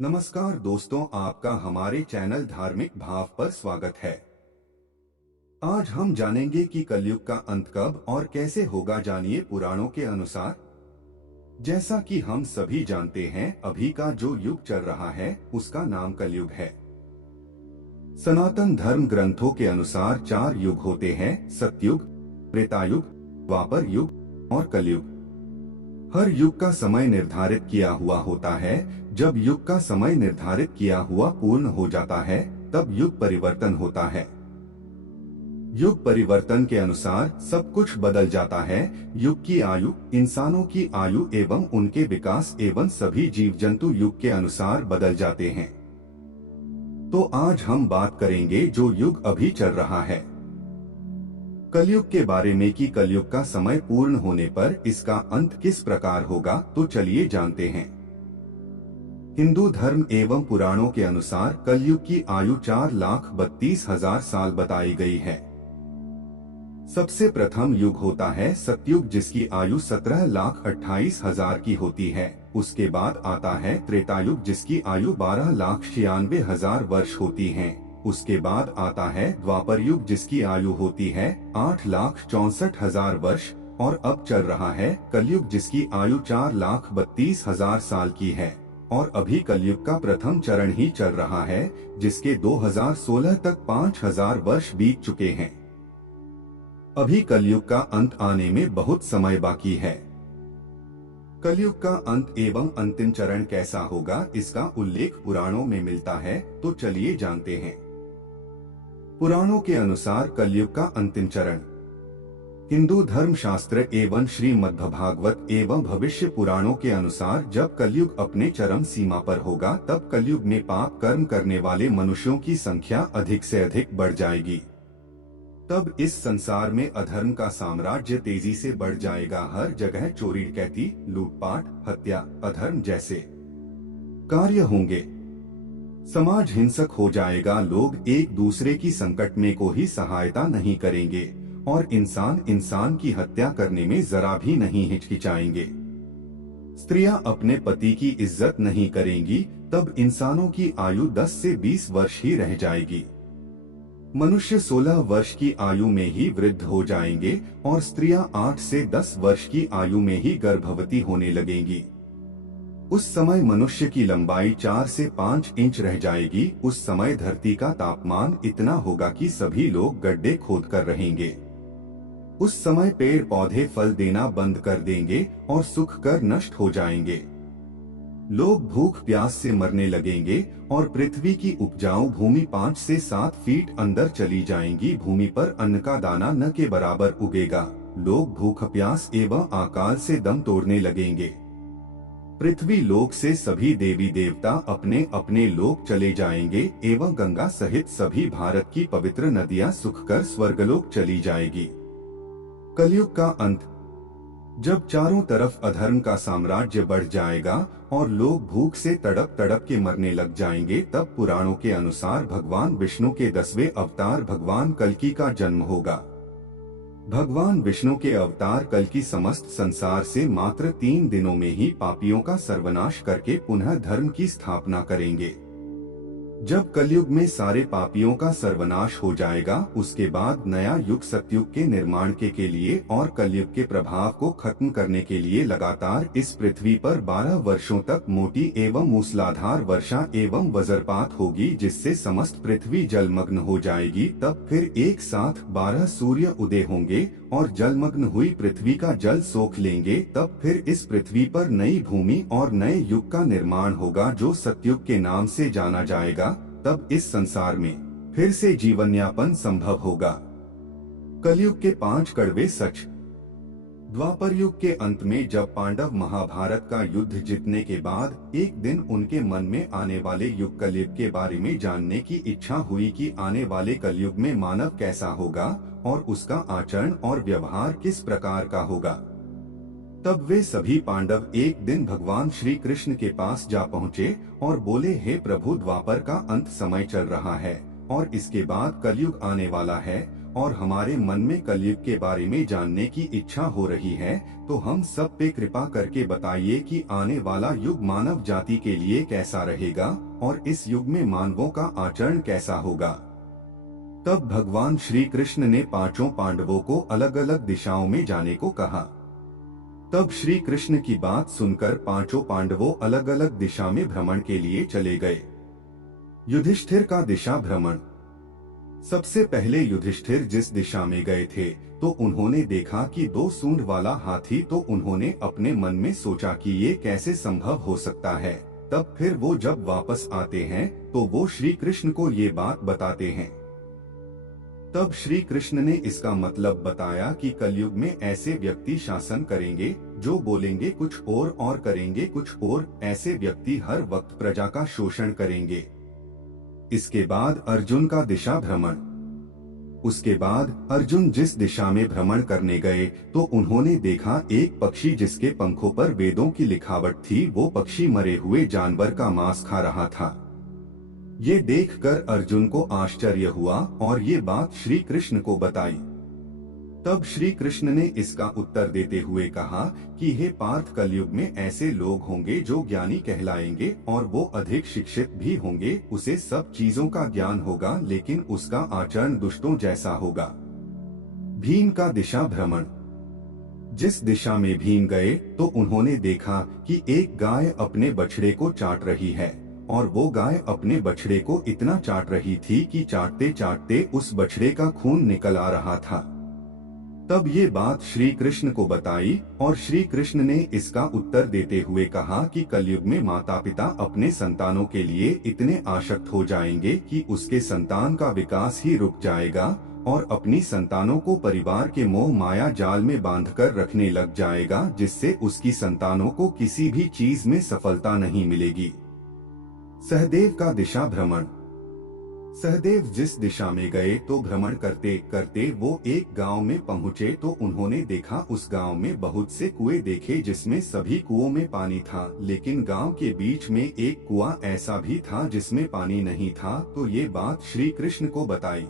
नमस्कार दोस्तों, आपका हमारे चैनल धार्मिक भाव पर स्वागत है। आज हम जानेंगे कि कलयुग का अंत कब और कैसे होगा। जानिए पुराणों के अनुसार। जैसा कि हम सभी जानते हैं, अभी का जो युग चल रहा है उसका नाम कलयुग है। सनातन धर्म ग्रंथों के अनुसार 4 युग होते हैं: सतयुग, त्रेतायुग, द्वापर युग और कलयुग। हर युग का समय निर्धारित किया हुआ होता है। जब युग का समय निर्धारित किया हुआ पूर्ण हो जाता है, तब युग परिवर्तन होता है। युग परिवर्तन के अनुसार सब कुछ बदल जाता है। युग की आयु, इंसानों की आयु एवं उनके विकास एवं सभी जीव जंतु युग के अनुसार बदल जाते हैं। तो आज हम बात करेंगे जो युग अभी चल रहा है, कलयुग के बारे में, कि कलयुग का समय पूर्ण होने पर इसका अंत किस प्रकार होगा। तो चलिए जानते हैं। हिंदू धर्म एवं पुराणों के अनुसार कलयुग की आयु 4,32,000 साल बताई गई है। सबसे प्रथम युग होता है सतयुग, जिसकी आयु 17,28,000 की होती है। उसके बाद आता है त्रेतायुग, जिसकी आयु 12,96,000 वर्ष होती है। उसके बाद आता है द्वापर युग, जिसकी आयु होती है 8,64,000 वर्ष। और अब चल रहा है कलयुग, जिसकी आयु 4,32,000 साल की है। और अभी कलयुग का प्रथम चरण ही चल रहा है, जिसके 2016 तक 5,000 वर्ष बीत चुके हैं। अभी कलयुग का अंत आने में बहुत समय बाकी है। कलयुग का अंत एवं अंतिम चरण कैसा होगा, इसका उल्लेख पुराणों में मिलता है। तो चलिए जानते हैं। पुराणों के अनुसार कलयुग का अंतिम चरण। हिंदू धर्म शास्त्र एवं श्रीमद्भागवत एवं भविष्य पुराणों के अनुसार जब कलयुग अपने चरम सीमा पर होगा, तब कलयुग में पाप कर्म करने वाले मनुष्यों की संख्या अधिक से अधिक बढ़ जाएगी। तब इस संसार में अधर्म का साम्राज्य तेजी से बढ़ जाएगा। हर जगह चोरी डकैती, लूटपाट, हत्या, अधर्म जैसे कार्य होंगे। समाज हिंसक हो जाएगा। लोग एक दूसरे की संकट में को ही सहायता नहीं करेंगे और इंसान इंसान की हत्या करने में जरा भी नहीं हिचकिचाएंगे। स्त्रियां अपने पति की इज्जत नहीं करेंगी। तब इंसानों की आयु 10 से 20 वर्ष ही रह जाएगी। मनुष्य 16 वर्ष की आयु में ही वृद्ध हो जाएंगे और स्त्रियां 8 से 10 वर्ष की आयु में ही गर्भवती होने लगेंगी। उस समय मनुष्य की लंबाई 4 से 5 इंच रह जाएगी। उस समय धरती का तापमान इतना होगा कि सभी लोग गड्ढे खोद कर रहेंगे। उस समय पेड़ पौधे फल देना बंद कर देंगे और सूख कर नष्ट हो जाएंगे। लोग भूख प्यास से मरने लगेंगे और पृथ्वी की उपजाऊ भूमि 5 से 7 फीट अंदर चली जाएंगी। भूमि पर अन्न का दाना न के बराबर उगेगा। लोग भूख प्यास एवं अकाल से दम तोड़ने लगेंगे। पृथ्वी लोक से सभी देवी देवता अपने अपने लोक चले जाएंगे एवं गंगा सहित सभी भारत की पवित्र नदियां सूखकर स्वर्गलोक चली जाएगी। कलयुग का अंत। जब चारों तरफ अधर्म का साम्राज्य बढ़ जाएगा और लोग भूख से तड़प तड़प के मरने लग जाएंगे, तब पुराणों के अनुसार भगवान विष्णु के 10वें अवतार भगवान कल्कि का जन्म होगा। भगवान विष्णु के अवतार कल्कि समस्त संसार से मात्र 3 दिनों में ही पापियों का सर्वनाश करके पुनः धर्म की स्थापना करेंगे। जब कलयुग में सारे पापियों का सर्वनाश हो जाएगा, उसके बाद नया युग सतयुग के निर्माण के लिए और कलयुग के प्रभाव को खत्म करने के लिए लगातार इस पृथ्वी पर 12 वर्षों तक मोटी एवं मूसलाधार वर्षा एवं वज्रपात होगी, जिससे समस्त पृथ्वी जलमग्न हो जाएगी। तब फिर एक साथ 12 सूर्य उदय होंगे और जलमग्न हुई पृथ्वी का जल सोख लेंगे। तब फिर इस पृथ्वी पर नई भूमि और नए युग का निर्माण होगा, जो सतयुग के नाम से जाना जाएगा। तब इस संसार में फिर से जीवन यापन संभव होगा। कलयुग के 5 कड़वे सच। द्वापर युग के अंत में जब पांडव महाभारत का युद्ध जीतने के बाद एक दिन उनके मन में आने वाले युग कलयुग के बारे में जानने की इच्छा हुई कि आने वाले कलयुग में मानव कैसा होगा और उसका आचरण और व्यवहार किस प्रकार का होगा। तब वे सभी पांडव एक दिन भगवान श्री कृष्ण के पास जा पहुँचे और बोले, हे प्रभु, द्वापर का अंत समय चल रहा है और इसके बाद कलयुग आने वाला है और हमारे मन में कलयुग के बारे में जानने की इच्छा हो रही है, तो हम सब पे कृपा करके बताइए कि आने वाला युग मानव जाति के लिए कैसा रहेगा और इस युग में मानवों का आचरण कैसा होगा। तब भगवान श्री कृष्ण ने पांचों पांडवों को अलग अलग दिशाओं में जाने को कहा। तब श्री कृष्ण की बात सुनकर पांचों पांडवों अलग अलग दिशा में भ्रमण के लिए चले गए। युधिष्ठिर का दिशा भ्रमण। सबसे पहले युधिष्ठिर जिस दिशा में गए थे तो उन्होंने देखा कि 2 सूंड वाला हाथी, तो उन्होंने अपने मन में सोचा कि ये कैसे संभव हो सकता है। तब फिर वो जब वापस आते हैं तो वो श्री कृष्ण को ये बात बताते हैं। तब श्री कृष्ण ने इसका मतलब बताया कि कलयुग में ऐसे व्यक्ति शासन करेंगे जो बोलेंगे कुछ और करेंगे कुछ और। ऐसे व्यक्ति हर वक्त प्रजा का शोषण करेंगे। इसके बाद अर्जुन का दिशा भ्रमण। उसके बाद अर्जुन जिस दिशा में भ्रमण करने गए तो उन्होंने देखा एक पक्षी जिसके पंखों पर वेदों की लिखावट थी। वो पक्षी मरे हुए जानवर का मांस खा रहा था। ये देखकर अर्जुन को आश्चर्य हुआ और ये बात श्री कृष्ण को बताई। तब श्री कृष्ण ने इसका उत्तर देते हुए कहा कि हे पार्थ, कलयुग में ऐसे लोग होंगे जो ज्ञानी कहलाएंगे और वो अधिक शिक्षित भी होंगे। उसे सब चीजों का ज्ञान होगा लेकिन उसका आचरण दुष्टों जैसा होगा। भीम का दिशा भ्रमण। जिस दिशा में भीम गए तो उन्होंने देखा कि एक गाय अपने बछड़े को चाट रही है और वो गाय अपने बछड़े को इतना चाट रही थी कि चाटते चाटते उस बछड़े का खून निकल आ रहा था। तब ये बात श्री कृष्ण को बताई और श्री कृष्ण ने इसका उत्तर देते हुए कहा कि कलयुग में माता पिता अपने संतानों के लिए इतने आसक्त हो जाएंगे कि उसके संतान का विकास ही रुक जाएगा और अपनी संतानों को परिवार के मोह माया जाल में बांधकर रखने लग जाएगा, जिससे उसकी संतानों को किसी भी चीज में सफलता नहीं मिलेगी। सहदेव का दिशा भ्रमण। सहदेव जिस दिशा में गए तो भ्रमण करते करते वो एक गांव में पहुंचे तो उन्होंने देखा उस गांव में बहुत से कुएं देखे जिसमें सभी कुओं में पानी था, लेकिन गांव के बीच में एक कुआं ऐसा भी था जिसमें पानी नहीं था। तो ये बात श्री कृष्ण को बताई।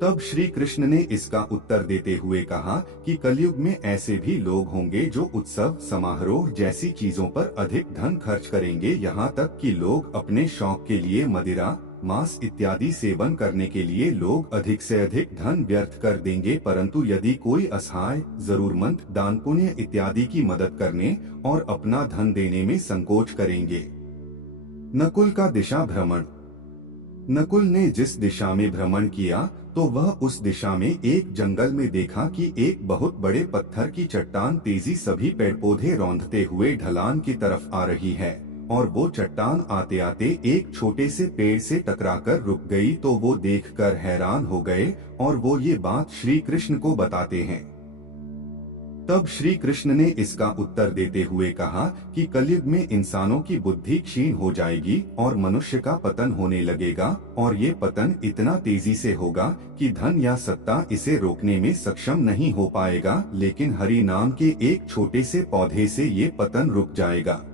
तब श्री कृष्ण ने इसका उत्तर देते हुए कहा कि कलयुग में ऐसे भी लोग होंगे जो उत्सव समारोह जैसी चीजों पर अधिक धन खर्च करेंगे, यहाँ तक कि लोग अपने शौक के लिए मदिरा मांस इत्यादि सेवन करने के लिए लोग अधिक से अधिक धन व्यर्थ कर देंगे, परंतु यदि कोई असहाय जरूरतमंद दान पुण्य इत्यादि की मदद करने और अपना धन देने में संकोच करेंगे। नकुल का दिशा भ्रमण। नकुल ने जिस दिशा में भ्रमण किया तो वह उस दिशा में एक जंगल में देखा कि एक बहुत बड़े पत्थर की चट्टान तेजी सभी पेड़ पौधे रौंदते हुए ढलान की तरफ आ रही है और वो चट्टान आते आते एक छोटे से पेड़ से टकराकर रुक गई। तो वो देखकर हैरान हो गए और वो ये बात श्री कृष्ण को बताते हैं। तब श्री कृष्ण ने इसका उत्तर देते हुए कहा कि कलयुग में इंसानों की बुद्धि क्षीण हो जाएगी और मनुष्य का पतन होने लगेगा और ये पतन इतना तेजी से होगा कि धन या सत्ता इसे रोकने में सक्षम नहीं हो पाएगा, लेकिन हरि नाम के एक छोटे से पौधे से ये पतन रुक जाएगा।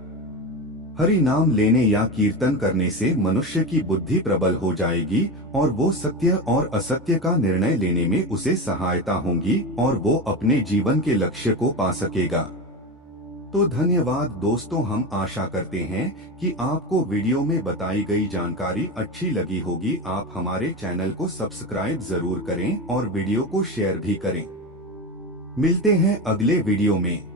हरि नाम लेने या कीर्तन करने से मनुष्य की बुद्धि प्रबल हो जाएगी और वो सत्य और असत्य का निर्णय लेने में उसे सहायता होगी और वो अपने जीवन के लक्ष्य को पा सकेगा। तो धन्यवाद दोस्तों, हम आशा करते हैं कि आपको वीडियो में बताई गई जानकारी अच्छी लगी होगी। आप हमारे चैनल को सब्सक्राइब जरूर करें और वीडियो को शेयर भी करें। मिलते हैं अगले वीडियो में।